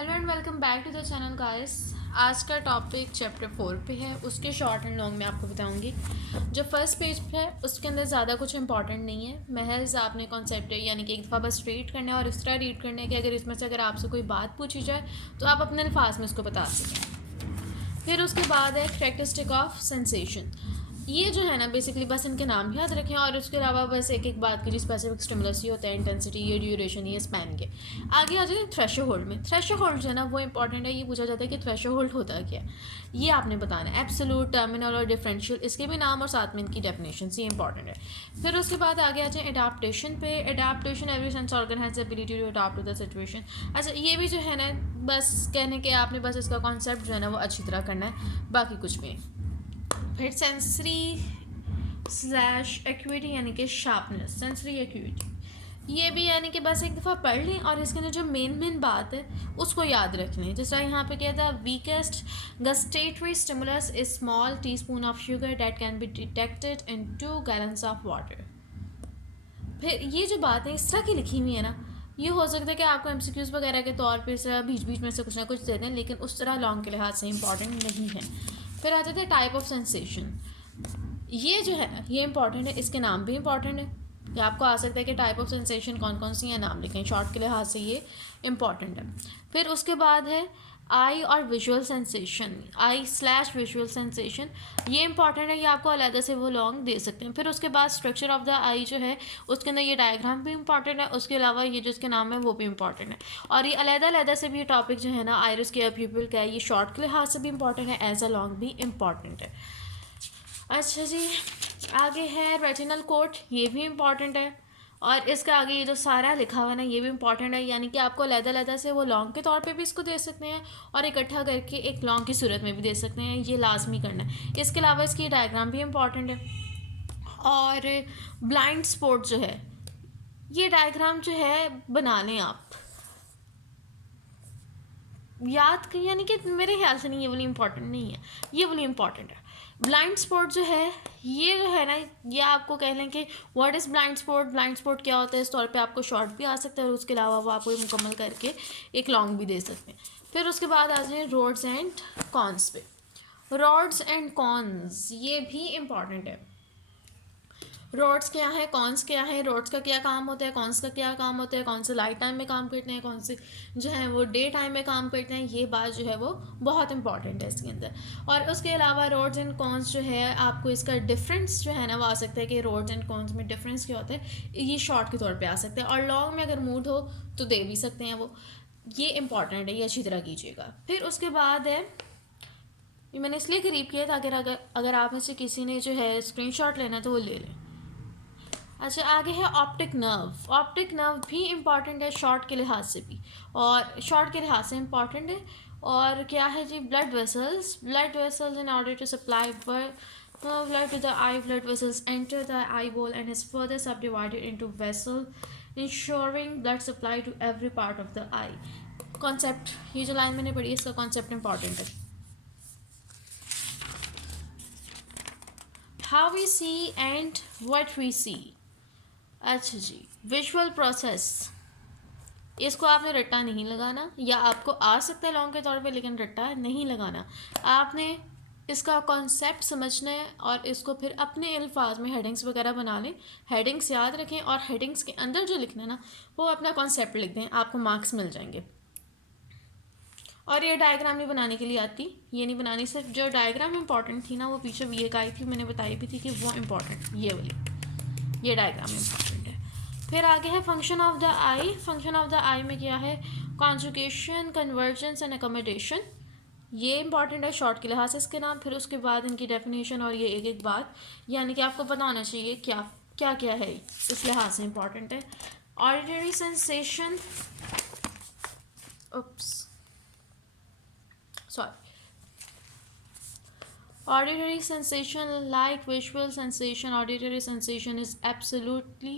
Hello and welcome back to the channel guys. आज का topic chapter 4 पे है। उसके शॉर्ट एंड लॉन्ग में आपको बताऊंगी। जो फर्स्ट पेज पे है उसके अंदर ज़्यादा कुछ इंपॉर्टेंट नहीं है, महज आपने कॉन्सेप्ट यानी कि एक दफ़ा बस रीड करना है और इस तरह रीड करना है कि अगर इसमें से अगर आपसे कोई बात पूछी जाए तो आप अपने अल्फाज में उसको बता सकें। फिर उसके बाद है करेक्टरिस्टिक ऑफ सेंसेशन। ये जो है ना बेसिकली बस इनके नाम याद रखें और उसके अलावा बस एक एक बात की जो स्पेसिफिक स्टिमुलस ये होता है, इंटेंसिटी, ये ड्यूरेशन, ये स्पैन के। आगे आ जाते हैं थ्रेशोल्ड में। थ्रेशोल्ड जो है ना वो इंपॉर्टेंट है। ये पूछा जाता है कि थ्रेशोल्ड होता क्या है, ये आपने बताना है। एब्सोल्यूट, टर्मिनल और डिफरेंशियल, इसके भी नाम और साथ में इनकी डेफिनेशन, ये इंपॉर्टेंट है। फिर उसके बाद आगे आ जाए एडाप्टेशन पे। Adaptation, every sense organ has ability to adapt to the situation. अच्छा, ये भी जो है ना बस कहने के आपने बस इसका कॉन्सेप्ट जो है ना वो अच्छी तरह करना है, बाकी कुछ भी। फिर सेंसरी स्लैश एक्यूटी यानी कि शार्पनेस, सेंसरी एक्यूटी, ये भी यानी कि बस एक दफ़ा पढ़ लें और इसके अंदर जो मेन बात है उसको याद रख लें। जैसा यहाँ पे क्या था, weakest gustatory stimulus is small tea spoon of sugar that can be detected in 2 gallons of water. फिर ये जो बात है इस तरह की लिखी हुई है ना, ये हो सकता है कि आपको एमसीक्यूज़ वगैरह के तौर पर इस बीच बीच में से कुछ ना कुछ दे दें, लेकिन उस तरह लॉन्ग के लिहाज से इंपॉर्टेंट नहीं है। फिर आ जाते हैं टाइप ऑफ सेंसेशन। ये जो है ये इंपॉर्टेंट है, इसके नाम भी इंपॉर्टेंट है। ये आपको आ सकता है कि टाइप ऑफ सेंसेशन कौन कौन सी है, नाम लिखें, शॉर्ट के लिहाज से ये इंपॉर्टेंट है। फिर उसके बाद है आई और विजुअल सेंसेशन, आई स्लैश विजुअल सेंसेशन, ये इंपॉर्टेंट है, ये आपको अलग से वो लॉन्ग दे सकते हैं। फिर उसके बाद स्ट्रक्चर ऑफ द आई जो है उसके अंदर ये डायग्राम भी इंपॉर्टेंट है, उसके अलावा ये जो इसके नाम है वो भी इंपॉर्टेंट है। और ये अलग से भी ये टॉपिक जो है ना आयरिस के प्यूपिल का है, ये शॉर्ट के लिहाज से भी इंपॉर्टेंट है, एज अ लॉन्ग भी इंपॉर्टेंट है। अच्छा जी, आगे है रेटिनल कोट, ये भी इम्पॉर्टेंट है। और इसका आगे ये जो सारा लिखा हुआ है ना ये भी इम्पॉर्टेंट है, यानी कि आपको अलग से वो लॉन्ग के तौर पे भी इसको दे सकते हैं और इकट्ठा करके एक लॉन्ग की सूरत में भी दे सकते हैं, ये लाजमी करना है। इसके अलावा इसकी डायग्राम भी इम्पॉर्टेंट है। और ब्लाइंड स्पॉट जो है, ये डायग्राम जो है बना लें आप, याद करें, यानी कि मेरे ख्याल से नहीं, ये वाली इंपॉर्टेंट नहीं है, ये वाली इंपॉर्टेंट है। ब्लाइंड स्पॉट जो है ये जो है ना, ये आपको कह लें कि what is blind spot, blind spot क्या होता है, इस तौर पे आपको शॉर्ट भी आ सकता है और उसके अलावा वो आपको मुकम्मल करके एक लॉन्ग भी दे सकते हैं। फिर उसके बाद आ जाए रोड्स एंड कॉन्स पे। रोड्स एंड कॉन्स ये भी इम्पॉर्टेंट है। रोड्स क्या है, कॉन्स क्या है, रोड्स का क्या काम होता है, कॉन्स का क्या काम होता है, कौन से लाइट टाइम में काम करते हैं, कौन से जो है वो डे टाइम में काम करते हैं, ये बात जो है वो बहुत इंपॉर्टेंट है इसके अंदर। और उसके अलावा रोड्स एंड कॉन्स जो है आपको इसका डिफरेंस जो है ना वो आ सकता है कि रोड्स एंड कॉन्स में डिफरेंस क्या होता है, ये शॉर्ट के तौर पर आ सकता है और लॉन्ग में अगर मूड हो तो दे भी सकते हैं वो। ये इंपॉर्टेंट है, ये अच्छी तरह कीजिएगा। फिर उसके बाद है, ये मैंने इसलिए करीब किया ताकि अगर आप में से किसी ने जो है स्क्रीनशॉट लेना तो वो ले लें। अच्छा, आगे है ऑप्टिक नर्व। ऑप्टिक नर्व भी इम्पॉर्टेंट है शॉर्ट के लिहाज से भी, और शॉर्ट के लिहाज से इम्पॉर्टेंट है। और क्या है जी, blood vessels. Blood vessels in order to supply blood to the eye, blood vessels enter the eyeball and is further subdivided into vessel, ensuring blood supply to every part of the eye. Concept, ये जो line मैंने पढ़ी इसका concept important है। How we see and what we see. अच्छा जी, visual process, इसको आपने रट्टा नहीं लगाना, या आपको आ सकता है लॉन्ग के तौर पे लेकिन रट्टा नहीं लगाना। आपने इसका कॉन्सेप्ट समझना है और इसको फिर अपने अल्फाज में हेडिंग्स वगैरह बना लें, हेडिंग्स याद रखें और हेडिंग्स के अंदर जो लिखना है ना वो अपना कॉन्सेप्ट लिख दें, आपको मार्क्स मिल जाएंगे। और ये डायग्राम नहीं बनाने के लिए आती, ये नहीं बनानी, सिर्फ जो डायग्राम इंपॉर्टेंट थी ना वो पीछे वी एक आई थी, मैंने बताई भी थी कि वो इम्पॉर्टेंट, ये वाली, ये डायग्राम इंपॉर्टेंट है। फिर आगे है function of the eye. Function of the eye में क्या है, कॉन्जुगेशन, कन्वर्जेंस एंड अकोमोडेशन, ये इंपॉर्टेंट है शॉर्ट के लिहाज से इसके नाम। फिर उसके बाद इनकी डेफिनेशन और ये एक एक बात, यानी कि आपको पता होना चाहिए क्या क्या क्या है, इस लिहाज से इंपॉर्टेंट है। Auditory sensation, auditory sensation like visual sensation, auditory sensation is absolutely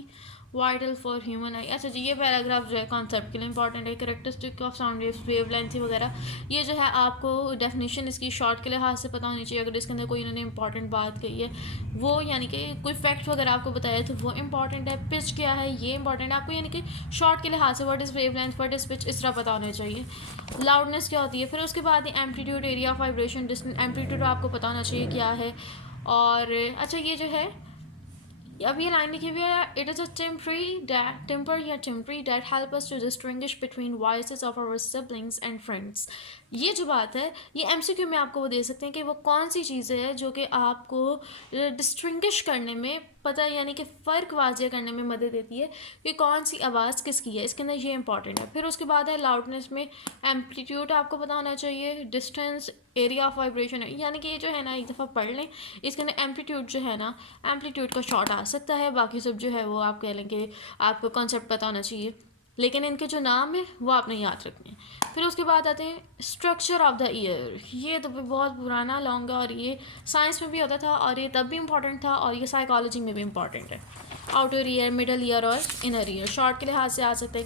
vital for human आई। अच्छा जी, ये पैराग्राफ जो है कॉन्सेप्ट के लिए इंपॉर्टेंट है। Characteristic of sound waves, wave length वगैरह, ये जो है आपको डेफिनेशन इसकी शॉर्ट के लिहाज से पता होनी चाहिए। अगर इसके अंदर कोई इन्होंने इंपॉर्टेंट बात कही है वो, यानी कि कोई फैक्ट वगैरह आपको बताया तो वो इंपॉर्टेंट है। पिच क्या है ये इंपॉर्टेंट है आपको, यानी कि शॉर्ट के लिहाज से what is wave length, what is pitch, इस तरह पता होना चाहिए। लाउडनेस क्या होती है, फिर उसके बाद amplitude, area of vibration, distance, amplitude आपको पता होना चाहिए क्या है। और अच्छा ये जो है अब ये लाइन लिखी हुई है, इट इज़ अ टेम्पर या timbre that help us to distinguish between voices of our siblings and friends. ये जो बात है ये एमसीक्यू में आपको वो दे सकते हैं कि वो कौन सी चीज़ें है जो कि आपको डिस्टिंग्विश करने में पता, यानी कि फ़र्क वाजिया करने में मदद देती है कि कौन सी आवाज़ किसकी है। इसके अंदर ये इंपॉर्टेंट है। फिर उसके बाद है लाउडनेस में एम्पलीट्यूड आपको पता होना चाहिए, डिस्टेंस, एरिया ऑफ वाइब्रेशन है, यानी कि ये जो है ना एक दफ़ा पढ़ लें। इसके अंदर एम्पलीट्यूड जो है ना, एम्पलीट्यूड का शॉर्ट आ सकता है, बाकी सब जो है वो आप कह लेंगे आपको कॉन्सेप्ट पता होना चाहिए, लेकिन इनके जो नाम है वो आपने याद रखने हैं। फिर उसके बाद आते हैं स्ट्रक्चर ऑफ द ईयर। ये तो बहुत पुराना लॉन्ग है और ये साइंस में भी होता था और ये तब भी इम्पॉर्टेंट था और ये साइकोलॉजी में भी इम्पॉर्टेंट है। आउटर ईयर, मिडल ईयर और इनर ईयर। शॉर्ट के लिहाज से आ सकता है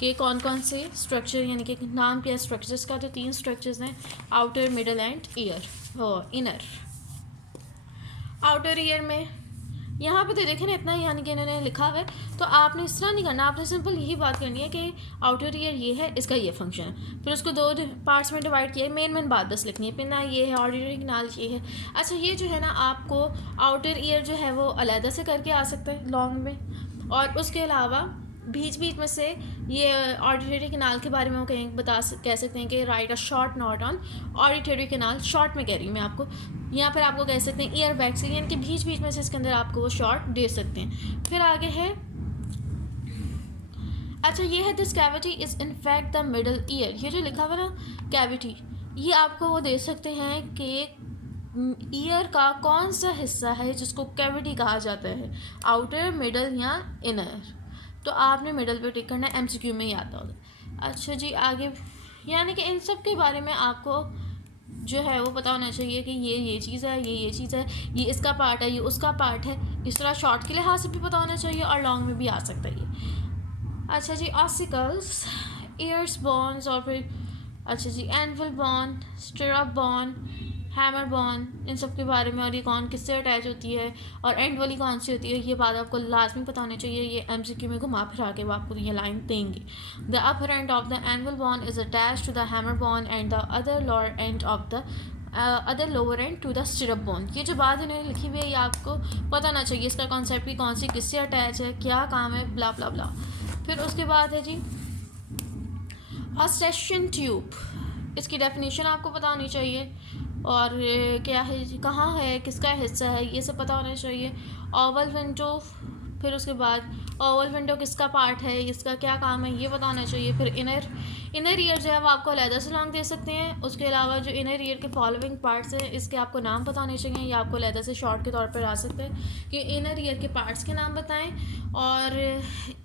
कि कौन कौन से स्ट्रक्चर, यानी कि नाम क्या है स्ट्रक्चर्स का, तो 3 स्ट्रक्चर्स हैं, आउटर, मिडल एंड ईयर और इनर। आउटर ईयर में यहाँ पे तो देखें ना इतना, यानी कि इन्होंने लिखा हुआ है, तो आपने इस तरह नहीं करना, आपने सिंपल यही बात करनी है कि आउटर ईयर ये है, इसका ये फंक्शन है, फिर उसको 2 पार्ट्स में डिवाइड किया है, मेन बात बस लिखनी है, पिना ये है, ऑडिटरी कैनाल ये है। अच्छा ये जो है ना आपको आउटर ईयर जो है वो अलहदा से करके आ सकता है लॉन्ग में, और उसके अलावा बीच बीच में से ये ऑडिटरी कैनाल के बारे में वो कहीं कह सकते हैं कि right a short note on auditory canal, short में कह रही हूँ मैं आपको, यहाँ पर आपको कह सकते हैं ईयर बैक से, यानी कि बीच बीच में से इसके अंदर आपको वो शॉर्ट दे सकते हैं। फिर आगे है, अच्छा ये है this cavity is in fact the middle ear. ये जो लिखा हुआ ना कैविटी, ये आपको वो दे सकते हैं कि ईयर का कौन सा हिस्सा है जिसको कैविटी कहा जाता है, आउटर, मिडल या इनर। तो आपने मिडल पे टिक करना है, एमसीक्यू में ही आता होगा। अच्छा जी आगे, यानी कि इन सब के बारे में आपको जो है वो पता होना चाहिए कि ये चीज़ है, ये चीज़ है, ये इसका पार्ट है, ये उसका पार्ट है। इस तरह शॉर्ट के लिहाज से भी पता होना चाहिए और लॉन्ग में भी आ सकता है ये। अच्छा जी ऑसिकल्स, ईयर्स बॉन्स, और फिर अच्छा जी एनवल बॉन, स्टिरअप बॉन, हैमर बॉन, इन सब के बारे में, और ये कौन किससे अटैच होती है और एंड वाली कौन सी होती है, ये बात आपको लाजमी पता होनी चाहिए। ये एमसीक्यू में घुमा फिरा के वो आपको ये लाइन देंगे। The upper end of the anvil bone is attach to the hammer bone and the other lower end of the other lower end to the stirrup bone. ये जो बात इन्होंने लिखी हुई है ये आपको पता होना चाहिए, इसका कॉन्सेप्ट भी कौन सी किससे अटैच है, क्या काम है, ब्ला ब्ला ब्ला। फिर उसके बाद है जी ऑस्टेशन ट्यूब, इसकी डेफिनेशन आपको पता होनी चाहिए और क्या है, कहाँ है, किसका हिस्सा है, ये सब पता होना चाहिए। ओवल विंडो, फिर उसके बाद ओवल विंडो किसका पार्ट है, इसका क्या काम है, ये पता होना चाहिए। फिर इनर ईयर जो है वो आपको अलहदा से लॉन्ग दे सकते हैं। उसके अलावा जो इनर ईयर के फॉलोइंग पार्ट्स हैं इसके आपको नाम पता होने चाहिए, या आपको अलहदा से शॉर्ट के तौर पर आ सकते हैं कि इनर ईयर के पार्ट्स के नाम बताएं, और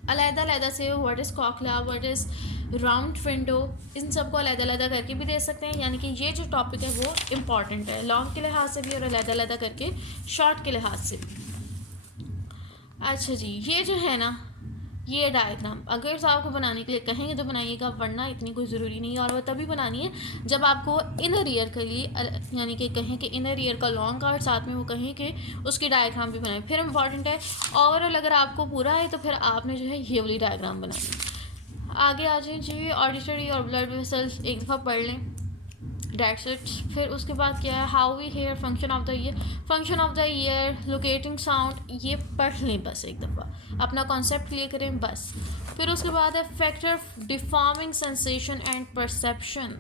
अलहदा से what is cochlea, what is round window, इन सबको अलहदा करके भी दे सकते हैं। यानी कि ये जो टॉपिक है वो इम्पॉर्टेंट है लॉन्ग के लिहाज से भी और अलहदा करके शॉर्ट के लिहाज से भी। अच्छा जी ये जो है ना ये डायग्राम अगर आपको बनाने के लिए कहेंगे तो बनाइएगा, वरना इतनी कोई ज़रूरी नहीं है, और वह तभी बनानी है जब आपको इनर ईयर के लिए यानी कि कहें कि इनर ईयर का लॉन्ग और साथ में वो कहें कि उसकी डायग्राम भी बनाए, फिर इम्पॉर्टेंट है। ओवरऑल अगर आपको पूरा है तो फिर आपने जो है ये वाली डायग्राम बनानी। आगे आ जाए जी ऑडिटरी और ब्लड वेसल्स एक दफ़ा पढ़ लें, डेट्स इट। फिर उसके बाद क्या है, how we hear, function of the ear, function of the ear, locating sound, ये पढ़ लें बस एक दफ़ा, अपना कॉन्सेप्ट क्लियर करें बस। फिर उसके बाद है factor deforming sensation and perception,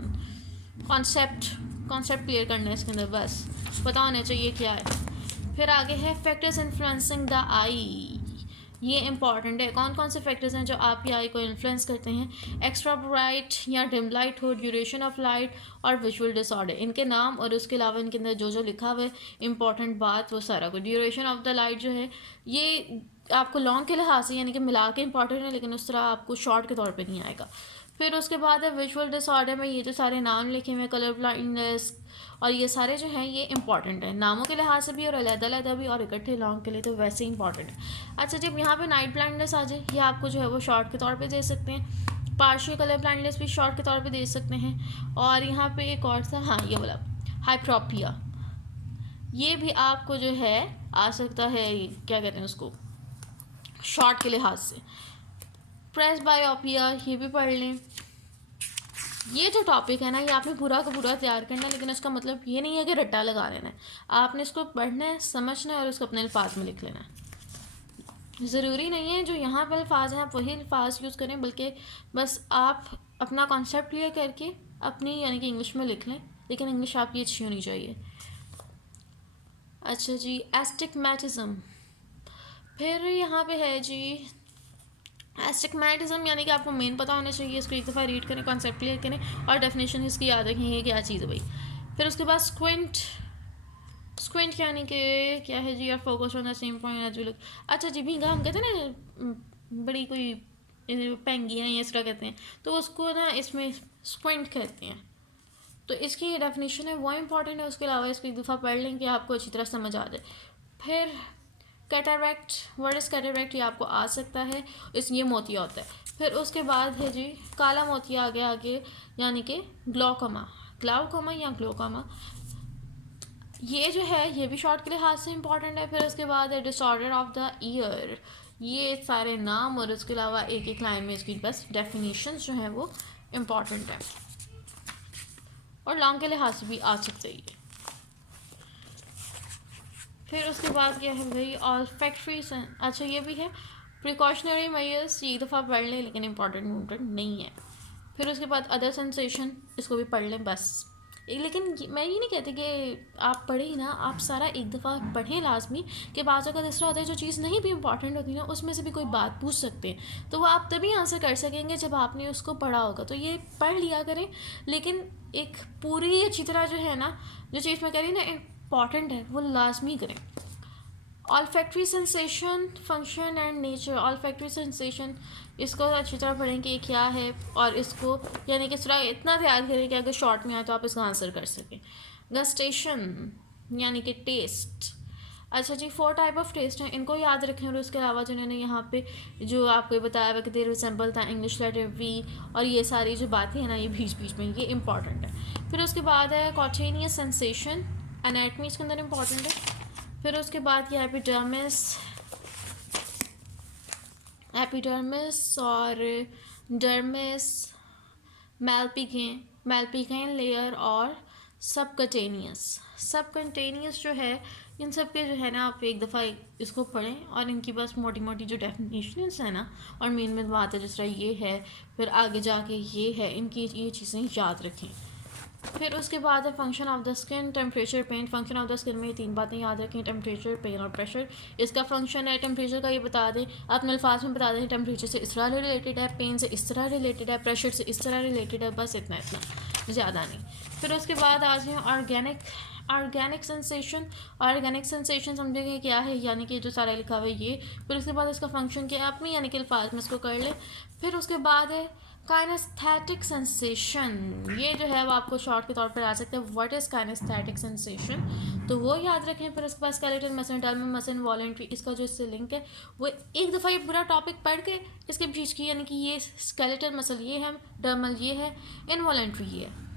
concept clear करना है इसके अंदर, बस पता होना चाहिए क्या है। फिर आगे है फैक्टर्स इन्फ्लुएंसिंग द आई, ये इंपॉर्टेंट है, कौन कौन से फैक्टर्स हैं जो आपकी आई को इन्फ्लुएंस करते हैं। एक्स्ट्रा ब्राइट या डिम लाइट हो, ड्यूरेशन ऑफ लाइट और विजुअल डिसऑर्डर, इनके नाम और उसके अलावा इनके अंदर जो लिखा हुआ है इंपॉर्टेंट बात वो सारा कुछ। ड्यूरेशन ऑफ द लाइट जो है ये आपको लॉन्ग के लिहाज से यानी कि मिला के इंपॉर्टेंट है, लेकिन उस तरह आपको शॉर्ट के तौर पे नहीं आएगा। फिर उसके बाद है विजुअल डिसऑर्डर में ये जो सारे नाम लिखे हुए हैं, कलर ब्लाइंडनेस और ये सारे जो हैं ये इंपॉर्टेंट है नामों के लिहाज से भी और अलग-अलग भी और इकट्ठे लॉन्ग के लिए तो वैसे ही इंपॉर्टेंट है। अच्छा, जब यहाँ पे नाइट ब्लाइंडनेस आ जाए ये आपको जो है वो शॉर्ट के तौर पे दे सकते हैं, पार्शियल कलर ब्लाइंडनेस भी शॉर्ट के तौर पे दे सकते हैं। और यहाँ पे एक और था, हाँ ये वाला हाइप्रोपिया, ये भी आपको जो है आ सकता है, क्या कहते हैं उसको, शॉर्ट के लिहाज से। प्रेस बायोपिया ये भी पढ़ लें। ये जो टॉपिक है ना ये आपने पूरा का पूरा तैयार करना है, लेकिन इसका मतलब ये नहीं है कि रट्टा लगा लेना है। आपने इसको पढ़ना है, समझना है और इसको अपने अल्फाज में लिख लेना है। ज़रूरी नहीं है जो यहाँ पर अल्फाज हैं आप वही अल्फाज यूज़ करें, बल्कि बस आप अपना कॉन्सेप्ट क्लियर करके अपनी यानी कि इंग्लिश में लिख लें, लेकिन इंग्लिश आपकी अच्छी होनी चाहिए। अच्छा जी, एस्टिग्मेटिज्म, फिर यहाँ पे है जी एस्टिग्मेटिज्म, यानी कि आपको मेन पता होना चाहिए, इसको एक दफ़ा रीड करें, कॉन्सेप्ट क्लियर करें और डेफिनेशन इसकी याद रखें ये क्या चीज़ है भाई। फिर उसके बाद स्क्विंट, स्क्विंट यानी कि क्या है जी, यार focus on the same point as you look. अच्छा जी, भीगा हम कहते हैं ना बड़ी कोई पेंगियाँ या इस तरह कहते हैं, तो उसको ना इसमें स्क्विंट कहते हैं। तो इसकी ये डेफिनेशन है वो इंपॉर्टेंट है, उसके अलावा इसको एक दफ़ा पढ़ लें कि आपको अच्छी तरह समझ आ जाए। फिर कैटरैक्ट, वर्ड इज़ कैटरैक्ट, ये आपको आ सकता है, इस ये मोतिया होता है। फिर उसके बाद है जी काला मोतिया आगे आगे यानी कि ग्लोकोमा, ग्लाउकोमा या ग्लोकोमा, ये जो है ये भी शॉर्ट के लिहाज से इंपॉर्टेंट है। फिर उसके बाद है डिसऑर्डर ऑफ द ईयर, ये सारे नाम और उसके अलावा एक एक लाइन में इसकी बस डेफिनेशन जो हैं वो इम्पॉर्टेंट है और लॉन्ग के लिहाज से भी आ सकते हैं। फिर उसके बाद क्या है भाई, ऑल फैक्ट्री, अच्छा ये भी है प्रिकॉशनरी मेजर्स, ये दफ़ा पढ़ लें लेकिन इंपॉर्टेंट नहीं है। फिर उसके बाद अदर सेंसेशन, इसको भी पढ़ लें बस। लेकिन मैं ये नहीं कहती कि आप पढ़े ही ना, आप सारा एक दफ़ा पढ़ें लाजमी, कि बाज़ अगर इस तरह होता है जो चीज़ नहीं भी इंपॉर्टेंट होती ना उसमें से भी कोई बात पूछ सकते हैं, तो वो आप तभी आंसर कर सकेंगे जब आपने उसको पढ़ा होगा। तो ये पढ़ लिया करें, लेकिन एक पूरी अच्छी तरह जो है ना, जो चीज़ मैं कह रही ना इंपॉर्टेंट है वो लाजमी करें। Olfactory sensation, function and nature, olfactory sensation इसको अच्छी तरह पढ़ें कि ये क्या है और इसको यानी कि थोड़ा इतना तैयार करें कि अगर शॉर्ट में आए तो आप इसका आंसर कर सकें। गस्टेशन यानी कि टेस्ट, अच्छा जी 4 टाइप ऑफ टेस्ट हैं, इनको याद रखें। और उसके अलावा जो इन्होंने यहाँ पे जो आपको बताया हुआ कि देयर रिसेंबल था इंग्लिश लेटर वी, और ये सारी जो बातें हैं ना ये बीच बीच में ये इंपॉर्टेंट है। फिर उसके बाद है कॉटेनियस सेंसेशन, एनाटमी इसके अंदर इंपॉर्टेंट है। फिर उसके बाद ये एपिडर्मिस, एपिडर्मिस और डर्मिस, मैल्पिगेन लेयर और सबकटेनियस। सबकटेनियस जो है इन सब के जो है ना आप एक दफ़ा इसको पढ़ें और इनकी बस मोटी मोटी जो डेफिनेशंस है ना और मेन में बात है जिस तरह ये है फिर आगे जाके ये है, इनकी ये चीज़ें याद रखें। फिर उसके बाद है function of the skin, temperature, pain. Function of the skin में ये 3 बातें याद रखें, टेम्परेचर, पेन और प्रेशर। इसका फंक्शन है टेम्परेचर का ये बता दें, अपने अल्फाज में बता दें टेम्परेचर से इस तरह रिलेटेड है, पेन से इस तरह रिलेटेड है, प्रेशर से इस तरह रिलेटेड है, बस इतना ज़्यादा नहीं। फिर उसके बाद आ जाए ऑर्गेनिक सेंसेशन। ऑर्गेनिक सेंसेशन समझेंगे क्या है, यानी कि जो सारा लिखा हुआ है ये। फिर उसके बाद इसका फंक्शन क्या है अपने यानी कि अल्फाज में इसको कर ले। फिर उसके बाद है काइनेस्थेटिक सेंसेशन, ये जो है वो आपको शॉर्ट के तौर पर आ सकता है, व्हाट इज़ काइनेस्थेटिक सेंसेशन, तो वो याद रखें। फिर उसके बाद skeletal muscle, dermal muscle, voluntary, इसका जो इससे लिंक है वो एक दफ़ा ये पूरा टॉपिक पढ़ के इसके बीच की यानी कि ये स्केलेटल मसल ये है, डर्मल ये है, इनवॉलेंट्री ये है,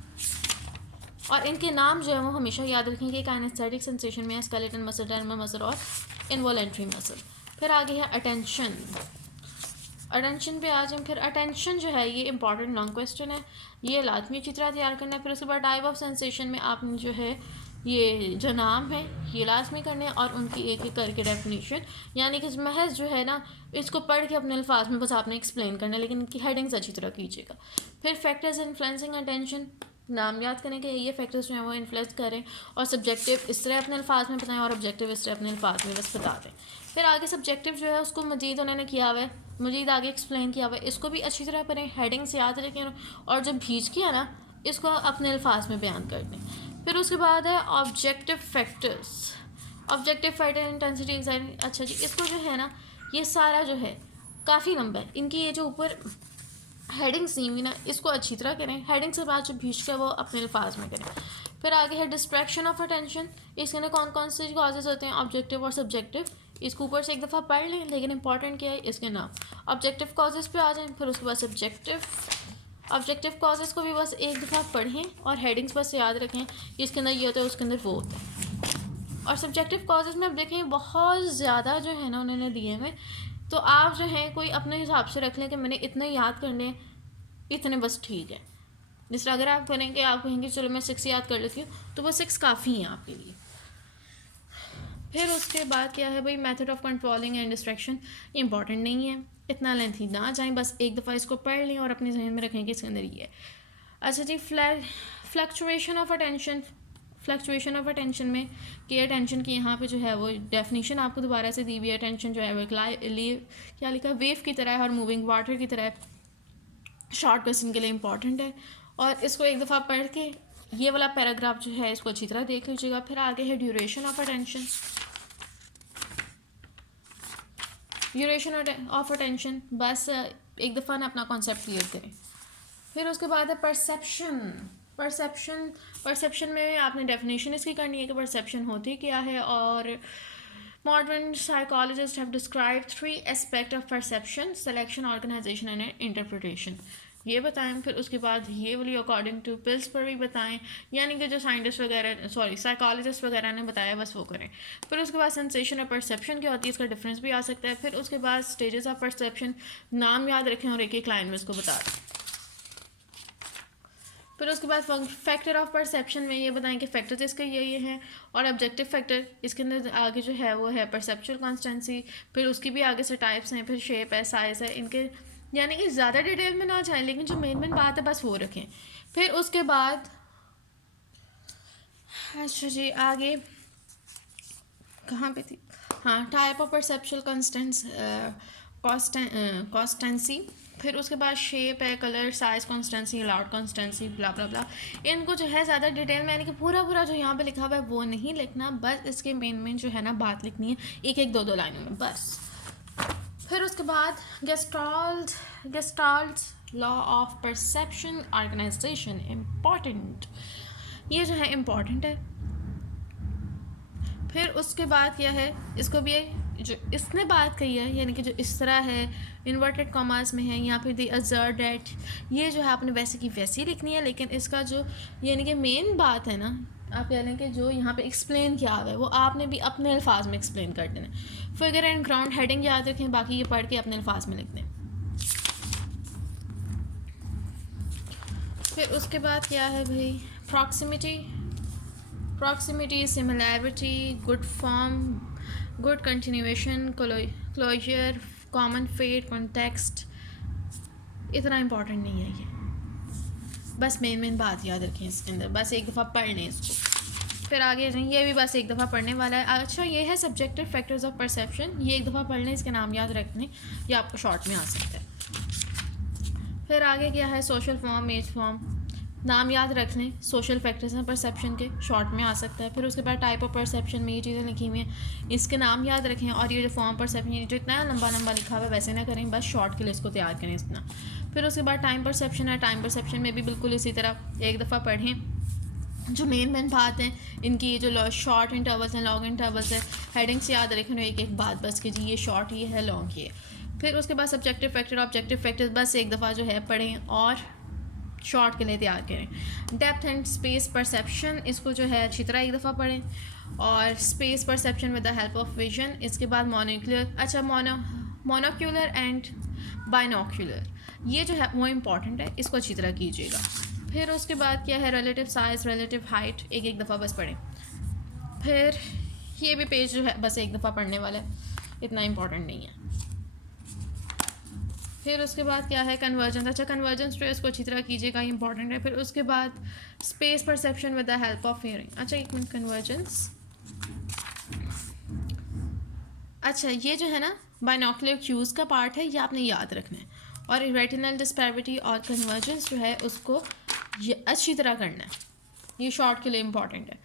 और इनके नाम जो है वो हमेशा याद रखेंगे। काइनेस्थेटिक सेंसेशन में है स्केलेटल मसल, डर्मल मसल और इनवॉलेंट्री मसल। फिर आगे है अटेंशन, अटेंशन पे आ जाए। फिर अटेंशन जो है ये इंपॉर्टेंट लॉन्ग क्वेश्चन है, ये लाजमी अच्छी तरह तैयार करना है। फिर उसके बाद टाइप ऑफ सेंसेशन में आपने जो है ये जो नाम है ये लाजमी करने हैं और उनकी एक एक करके डेफिनेशन यानी कि महज जो है ना इसको पढ़ के अपने अल्फाज में बस आपने एक्सप्लेन करना है, लेकिन इनकी हेडिंग्स अच्छी तरह कीजिएगा। फिर फैक्टर्स इन्फ्लुएंसिंग अटेंशन, नाम याद करें कि ये फैक्टर्स जो हैं वो इन्फ्लुएंस करें, और सब्जेक्टिव इस तरह अपने अल्फाज में बताएं और ऑब्जेक्टिव इस तरह अपने अल्फाज में बस बता दें। फिर आगे सब्जेक्टिव जो है उसको मजीद उन्होंने किया हुआ है, मजीद आगे एक्सप्लेन किया हुआ है, इसको भी अच्छी तरह पढ़ें, हेडिंग्स याद रखें और जब भीज किया ना इसको अपने अल्फाज में बयान कर दें। फिर उसके बाद है objective factors, objective factor intensity anxiety. अच्छा जी इसको जो है ना ये सारा जो है काफ़ी लंबा है, इनकी ये जो ऊपर हेडिंग्स दी हुई ना, इसको अच्छी तरह करें। हेडिंग से बाद जो भीष का वो अपने अल्फाज में करें। फिर आगे है डिस्ट्रैक्शन ऑफ अटेंशन। इसके अंदर कौन कौन से कॉजेज होते हैं, ऑब्जेक्टिव और सब्जेक्टिव। इसको ऊपर से एक दफ़ा पढ़ लें, लेकिन इंपॉर्टेंट क्या है इसके नाम। ऑब्जेक्टिव कॉजेज़ पे आ जाएं, फिर उसके बाद सब्जेक्टिव। ऑब्जेक्टिव कॉजेज़ को भी बस एक दफ़ा पढ़ें और हेडिंग्स बस याद रखें कि इसके अंदर ये होता है, उसके अंदर वो होता है। और सब्जेक्टिव कॉजेज़ में आप देखें बहुत ज़्यादा जो है ना उन्होंने दिए हुए, तो आप जो है कोई अपने हिसाब से रख लें कि मैंने इतने याद करने, इतने बस ठीक है। जिस तरह अगर आप करेंगे, आप कहेंगे चलो मैं 6 याद कर लेती हूँ, तो वो 6 काफ़ी हैं आपके लिए। फिर उसके बाद क्या है भाई, method of controlling and distraction. Important नहीं है, इतना लेंथी ना जाएं, बस एक दफ़ा इसको पढ़ लें और अपने जहन में रखें कि इसके अंदर ये है। अच्छा जी, fluctuation of attention. Fluctuation of attention में कि अटेंशन की यहाँ पे जो है वो डेफिनेशन आपको दोबारा से दी हुई है। अटेंशन जो है वो क्या लिखा है, वेव की तरह है और मूविंग वाटर की तरह है। शॉर्ट क्वेश्चन के लिए इंपॉर्टेंट है। और इसको एक दफ़ा पढ़ के ये वाला पैराग्राफ जो है इसको अच्छी तरह देख लीजिएगा। फिर आगे है duration of attention. Duration of attention, बस एक दफ़ा ना अपना कॉन्सेप्ट क्लियर करें। फिर उसके बाद है परसेप्शन। परसेप्शन में आपने डेफिनेशन इसकी करनी है कि परसेप्शन होती क्या है। और modern psychologist have describe 3 aspect of perception: selection, organisation and interpretation. ये बताएं। फिर उसके बाद ये वाली अकॉर्डिंग टू पिल्स पर भी बताएं, यानी कि जो साइंटिस्ट वगैरह साइकोलॉजिस्ट वगैरह ने बताया बस वो करें। फिर उसके बाद सेंसेशन और परसेप्शन क्या होती है, इसका डिफरेंस भी आ सकता है। फिर उसके बाद स्टेजेस ऑफ परसेप्शन, नाम याद रखें और एक एक लाइन में इसको बता दें। फिर उसके बाद फैक्टर ऑफ परसेप्शन में ये बताएं कि फैक्टर्स इसके ये हैं। और ऑब्जेक्टिव फैक्टर इसके अंदर आगे जो है वो है परसेप्चुअल कॉन्स्टेंसी। फिर उसकी भी आगे से टाइप्स हैं, फिर शेप है, साइज है, इनके यानी कि ज़्यादा डिटेल में ना जाएं, लेकिन जो मेन बात है बस वो रखें। फिर उसके बाद अच्छा जी आगे कहाँ पे थी, हाँ, टाइप ऑफ परसेप्चुअल कॉन्स्टेंसी। फिर उसके बाद शेप है, colour, size, constancy, loud constancy, blah blah blah. इनको जो है ज़्यादा डिटेल में यानी कि पूरा जो यहाँ पे लिखा हुआ है वो नहीं लिखना, बस इसके मेन जो है ना बात लिखनी है, एक एक दो लाइनों में बस। फिर उसके बाद gestalt law of perception organisation, important, ये जो है इम्पॉर्टेंट है। फिर उसके बाद क्या है, इसको भी जो इसने बात कही है यानी कि जो इस तरह है, इन्वर्टेड कॉमास में है, या फिर दी अजर डेट, ये जो है आपने वैसे की वैसी लिखनी है, लेकिन इसका जो यानी कि मेन बात है ना, आप कह लें कि जो यहाँ पे एक्सप्लेन किया हुआ है वो आपने भी अपने अल्फाज में एक्सप्लेन कर देना। फिगर एंड ग्राउंड हेडिंग याद रखें, बाकी ये पढ़ के अपने अल्फाज में लिख दें। फिर उसके बाद क्या है भाई, proximity, similarity, good form, good continuation, closure, common fate, context. इतना इम्पॉर्टेंट नहीं है ये, बस मेन बात याद रखें इसके अंदर, बस एक दफ़ा पढ़ लें इसको। फिर आगे जाएं, ये भी बस एक दफ़ा पढ़ने वाला है। अच्छा, ये है सब्जेक्टिव फैक्टर्स ऑफ परसेप्शन, ये एक दफ़ा पढ़ लें, इसके नाम याद रख लें, ये आपको शॉर्ट में आ सकता है। फिर आगे क्या है, सोशल फॉर्म, एज फॉर्म, नाम याद रख लें, सोशल फैक्टर्स हैं परसेप्शन के, शॉर्ट में आ सकता है। फिर उसके बाद टाइप ऑफ परसेप्शन में ये चीज़ें लिखी हुई हैं, इसके नाम याद रखें। और ये जो फॉर्म परसेप्शन जो इतना लंबा लिखा हुआ है वैसे ना करें, बस शॉर्ट के लिए इसको तैयार करें इतना। फिर उसके बाद टाइम परसेप्शन है, टाइम परसेप्शन में भी बिल्कुल इसी तरह एक दफ़ा पढ़ें। जो मेन बात है इनकी, जो शॉर्ट इंटरवल्स हैं, लॉन्ग इंटरवल्स है, हेडिंग्स याद रखें, एक बात बस कि जी ये शॉर्ट ये है, लॉन्ग ये। फिर उसके बाद सब्जेक्टिव फैक्टर, ऑब्जेक्टिव फैक्टर्स बस एक दफ़ा जो है पढ़ें और शॉर्ट के लिए तैयार करें। डेप्थ एंड स्पेस परसेप्शन, इसको जो है अच्छी तरह एक दफ़ा पढ़ें। और space perception with the help of vision. इसके बाद मोनोक्यूलर एंड बाइनोक्यूलर, ये जो है वो इम्पॉर्टेंट है, इसको अच्छी तरह कीजिएगा। फिर उसके बाद क्या है, रिलेटिव साइज़, रिलेटिव हाइट, एक दफ़ा बस पढ़ें। फिर ये भी पेज जो है बस एक दफ़ा पढ़ने वाला है, इतना इम्पॉर्टेंट नहीं है। फिर उसके बाद क्या है, कन्वर्जेंस। अच्छा, कन्वर्जेंस जो है इसको अच्छी तरह कीजिएगा, इंपॉर्टेंट है। फिर उसके बाद space perception with the help of hearing. अच्छा, एक मिनट, कन्वर्जेंस, अच्छा ये जो है ना बाइनोकुलर क्यूज़ का पार्ट है, ये आपने याद रखना है। और रेटिनल डिस्पैरिटी और कन्वर्जेंस जो है उसको अच्छी तरह करना है, ये शॉर्ट के लिए इंपॉर्टेंट है।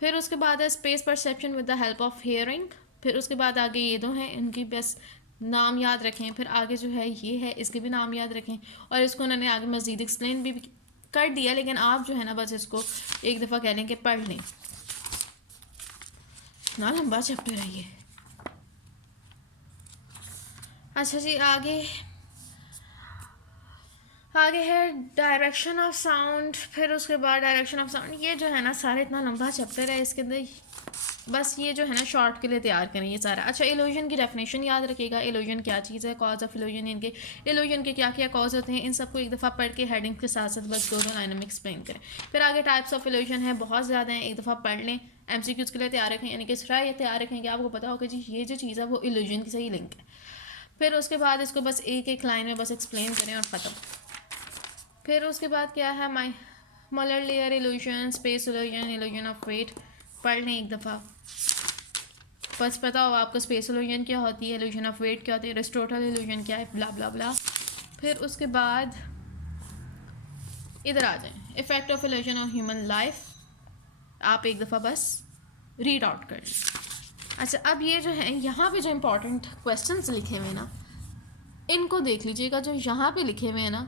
फिर उसके बाद है space perception with the help of hearing. फिर उसके बाद आगे ये दो हैं, इनकी बस नाम याद रखें, फिर आगे जो है ये है इसके भी नाम याद रखें, और इसको उन्होंने आगे मज़ीद एक्सप्लेन भी कर दिया, लेकिन आप जो है ना बस इसको एक दफ़ा कह लें कि पढ़ लें, ना लंबा चैप्टर है ये। अच्छा जी, आगे है डायरेक्शन ऑफ साउंड, फिर उसके बाद डायरेक्शन ऑफ साउंड। ये जो है ना सारा इतना लंबा चैप्टर है, इसके अंदर बस ये जो है ना शॉर्ट के लिए तैयार करें ये सारा। अच्छा, इल्यूजन की डेफिनेशन याद रखिएगा, इल्यूजन क्या चीज़ है, कॉज ऑफ इल्यूजन, इनके इल्यूजन के क्या क्या कॉज होते हैं, इन सबको एक दफ़ा पढ़ के हेडिंग के साथ साथ बस दो लाइनों में एक्सप्लेन करें। फिर आगे टाइप्स ऑफ इल्यूजन है, बहुत ज़्यादा हैं, एक दफ़ा पढ़ लें, MCQs के लिए तैयार रखें, यानी कि इस तरह ये तैयार रखें कि आपको पता होगा जी ये जो चीज़ है वो इल्यूजन की सही लिंक है। फिर उसके बाद इसको बस एक एक लाइन में बस एक्सप्लेन करें और ख़त्म। फिर उसके बाद क्या है, Muller Lyer illusion, space illusion, illusion of weight, पढ़ लें एक दफ़ा, बस पता हो आपको स्पेस इल्यूजन क्या होती है, इल्यूजन ऑफ वेट क्या होती है, एरिस्टोटल इल्यूजन क्या है, ब्ला ब्ला ब्ला। फिर उसके बाद इधर आ जाएं, effect of illusion on human life, आप एक दफ़ा बस रीड आउट कर लें। अच्छा, अब ये जो है यहाँ पे जो इंपॉर्टेंट क्वेश्चंस लिखे हुए हैं ना, इनको देख लीजिएगा, जो यहाँ पे लिखे हुए हैं ना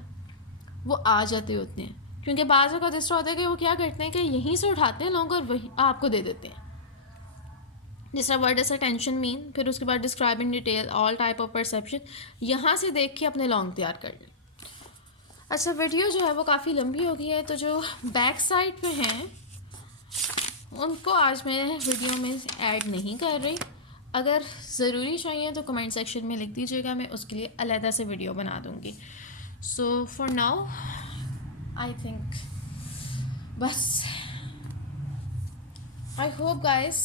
वो आ जाते होते हैं, क्योंकि बाज़ का इस तरह होता है कि वो क्या करते हैं कि यहीं से उठाते हैं लोग और वही आपको दे देते हैं। जिस तरह वर्ड ऐसा टेंशन मीन, फिर उसके बाद describe in detail all type of perception, यहाँ से देख के अपने लॉन्ग तैयार कर लें। अच्छा, वीडियो जो है वो काफ़ी लंबी हो गई है, तो जो बैक साइड पे हैं उनको आज मैं वीडियो में ऐड नहीं कर रही। अगर ज़रूरी चाहिए तो कमेंट सेक्शन में लिख दीजिएगा, मैं उसके लिए अलहदा से वीडियो बना दूँगी। So for now I think बस, आई होप गाइस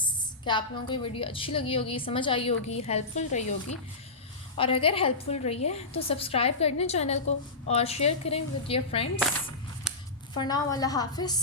कि आप लोगों को ये वीडियो अच्छी लगी होगी, समझ आई होगी, हेल्पफुल रही होगी, और अगर हेल्पफुल रही है तो सब्सक्राइब कर दें चैनल को और शेयर करें with your friends. For now अल्लाह हाफिज़।